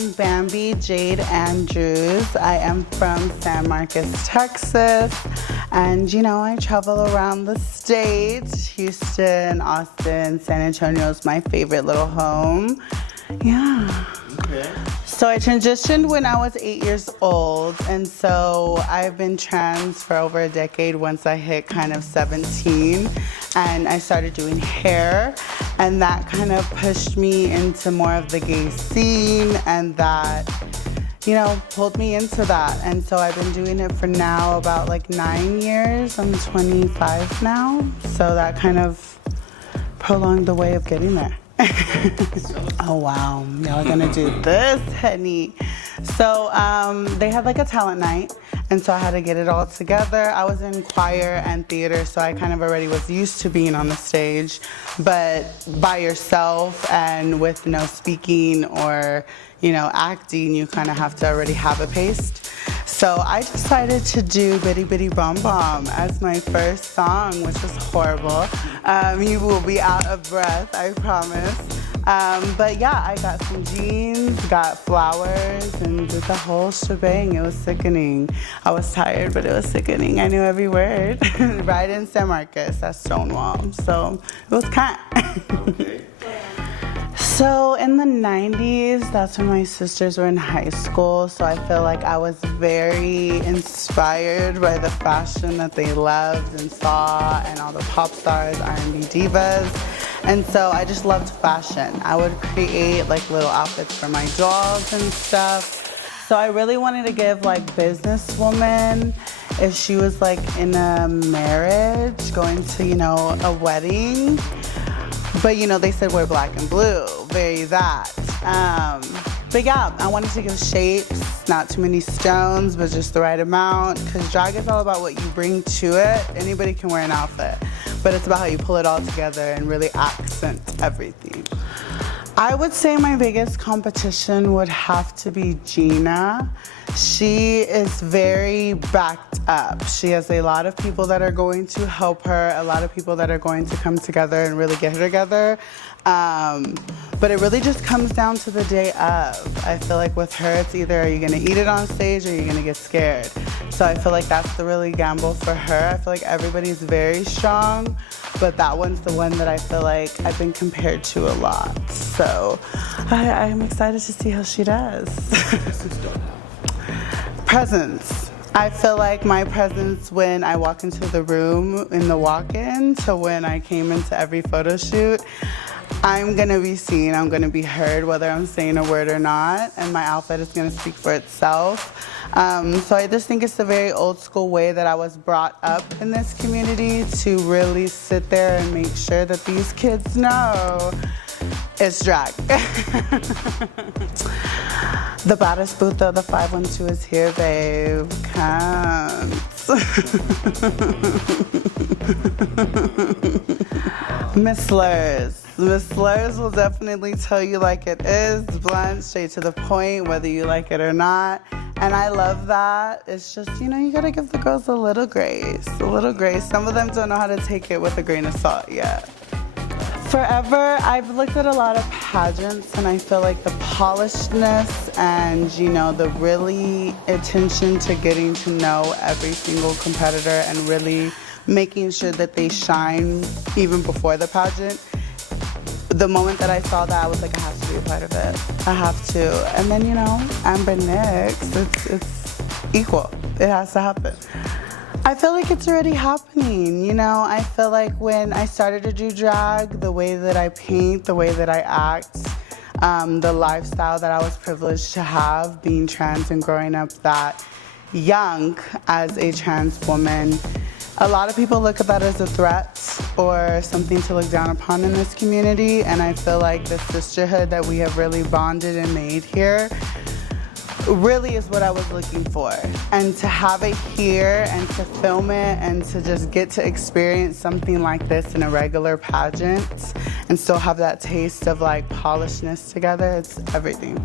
am Bambi Jade Andrews. I am from San Marcos, Texas. And you know, I travel around the state. Houston, Austin, San Antonio is my favorite little home. Yeah. Okay. So I transitioned when I was 8 years old, and so I've been trans for over a decade once I hit kind of 17, and I started doing hair, and that kind of pushed me into more of the gay scene, and that, you know, pulled me into that. And so I've been doing it for now about like 9 years. I'm 25 now, so that kind of prolonged the way of getting there. Oh wow, y'all gonna do this, honey. So they had like a talent night, and so I had to get it all together. I was in choir and theater, so I kind of already was used to being on the stage, but by yourself and with no speaking or, you know, acting, you kind of have to already have a pace. So I decided to do Bitty Bitty Bom Bom as my first song, which was horrible. You will be out of breath, I promise. But yeah, I got some jeans, got flowers, and did the whole shebang. It was sickening. I was tired, but it was sickening. I knew every word. Right in San Marcos, that's Stonewall. So it was kind. Okay. So in the 90s, that's when my sisters were in high school, so I feel like I was very inspired by the fashion that they loved and saw, and all the pop stars, R&B divas. And so I just loved fashion. I would create like little outfits for my dolls and stuff. So I really wanted to give like businesswoman, if she was like in a marriage, going to, you know, a wedding. But you know, they said wear black and blue, very that. But yeah, I wanted to give shapes, not too many stones, but just the right amount, because drag is all about what you bring to it. Anybody can wear an outfit, but it's about how you pull it all together and really accent everything. I would say my biggest competition would have to be Gina. She is very backed up. She has a lot of people that are going to help her, a lot of people that are going to come together and really get her together. But it really just comes down to the day of. I feel like with her, it's either are you gonna eat it on stage or you're gonna get scared. So I feel like that's the really gamble for her. I feel like everybody's very strong, but that one's the one that I feel like I've been compared to a lot. So I'm excited to see how she does. Presence. I feel like my presence when I walk into the room in the walk-in to when I came into every photo shoot, I'm gonna be seen, I'm gonna be heard, whether I'm saying a word or not, and my outfit is gonna speak for itself. So I just think it's a very old school way that I was brought up in this community to really sit there and make sure that these kids know it's drag. The baddest booth of the 512 is here, babe. Come. Miss Slurs. Miss Slurs will definitely tell you like it is, blunt, straight to the point, whether you like it or not. And I love that. It's just, you know, you gotta give the girls a little grace, a little grace. Some of them don't know how to take it with a grain of salt yet. Forever, I've looked at a lot of pageants, and I feel like the polishedness and, you know, the really attention to getting to know every single competitor and really making sure that they shine even before the pageant. The moment that I saw that, I was like, I have to be a part of it. I have to. And then, you know, Amber Nix, it's equal. It has to happen. I feel like it's already happening, you know? I feel like when I started to do drag, the way that I paint, the way that I act, the lifestyle that I was privileged to have, being trans and growing up that young as a trans woman, a lot of people look at that as a threat or something to look down upon in this community, and I feel like the sisterhood that we have really bonded and made here really is what I was looking for. And to have it here and to film it and to just get to experience something like this in a regular pageant and still have that taste of like polishedness together, it's everything.